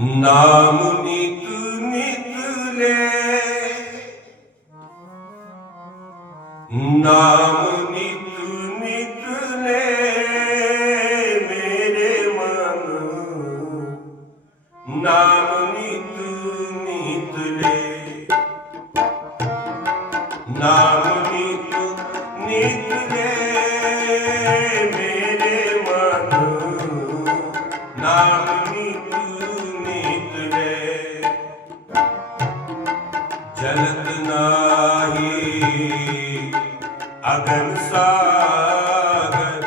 ਨਾਮ ਨਿਤ ਨਿਤਲੇ। ਨਾਮ ਨਿਤ ਨਿਤਲੇ ਮੇਰੇ ਮਨ। ਨਾਮ ਨਿਤ ਨਿਤਲੇ। ਨਾਮ ਸਾਗਰ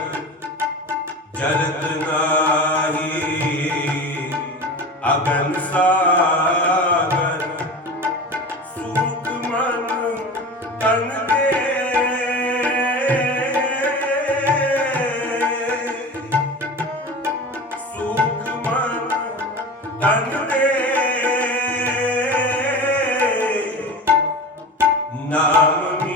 ਜਲਤ ਨਾਹੀ ਅਗਨ ਸਾਗਰ। ਸੁਖ ਮਨ ਤਨ ਦੇ ਸੁਖ ਮਨ ਤਨ ਦੇ। ਨਾਮ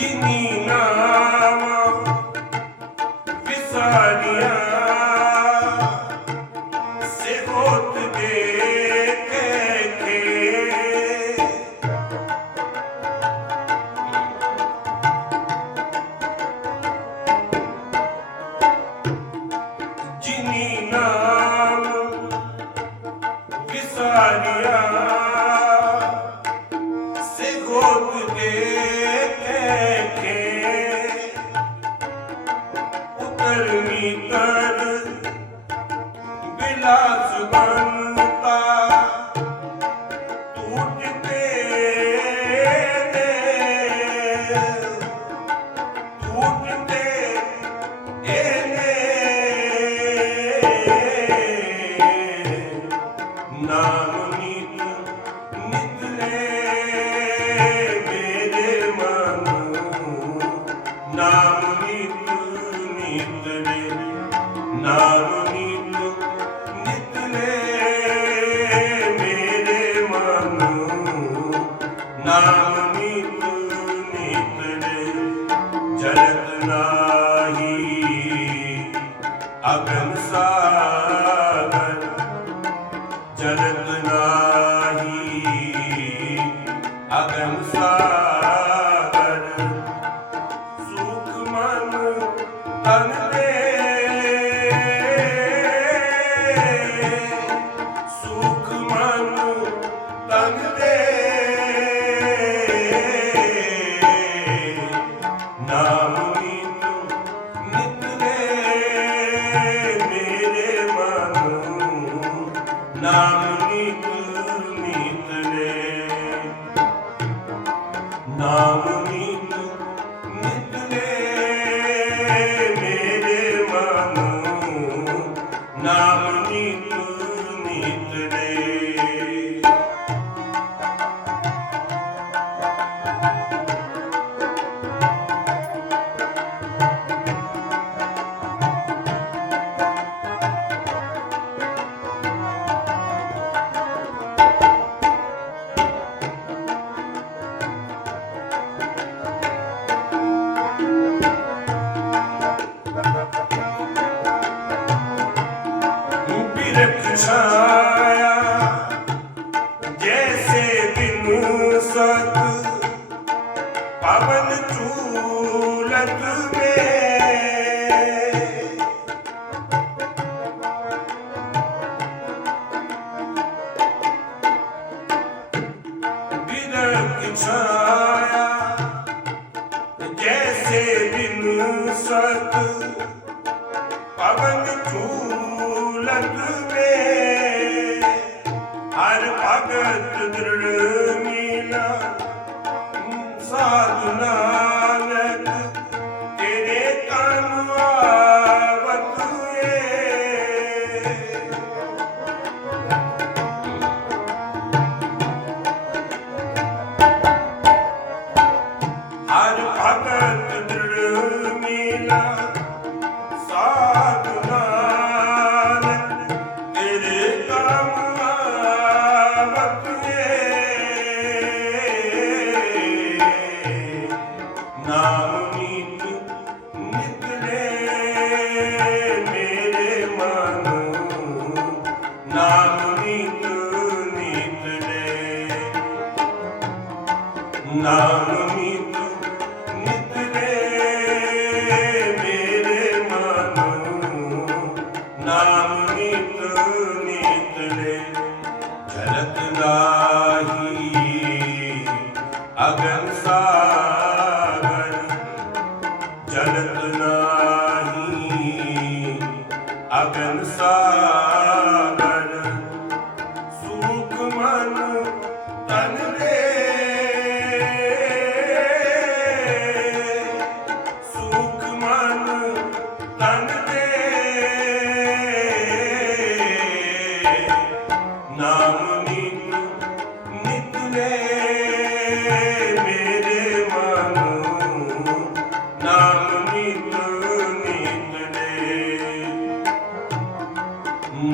ਜਿਨੀ ਨਾਮ ਵਿਸਾਰਿਆ ਸੇ ਦੇ ਕੇ। ਜਿਨੀ ਨਾਮ ਵਿਸਾਰਿਆ ਨਾਮ ਨੀਤ ਨਿਤਲੇ ਮੇਰੇ ਮਨ ਨਾਮ ਨੀਤ ਨਿਤਲੇ ਨਾਮ ਅਗਨ ਸਾਗਰ ਨਾਮ girip kuşaya जैसे बिनुसत पवन चूलत में बिरक छाया जैसे बिनुसत पवन चूलत ਹਰ ਭਗਤ ਦ੍ਰਿੜ ਮੀਨਾ। ਸਾਧਨਾ ਨਾਨਕ ਤੇਰੇ ਕਰਮ ਭਗਤ ਦ੍ਰਿੜ ਮੀਨਾ। ਨਾਮ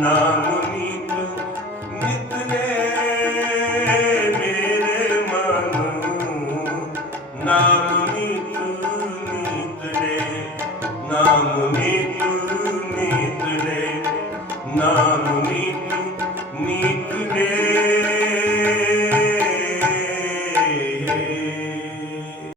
ਨਾਮ ਨੀਤ ਨਿਤ ਨੇ ਮੇਰੇ ਮਨ। ਨਾਮ ਨੀਤ ਨੀਤ ਨੇ ਨਾਮ ਨੀਤ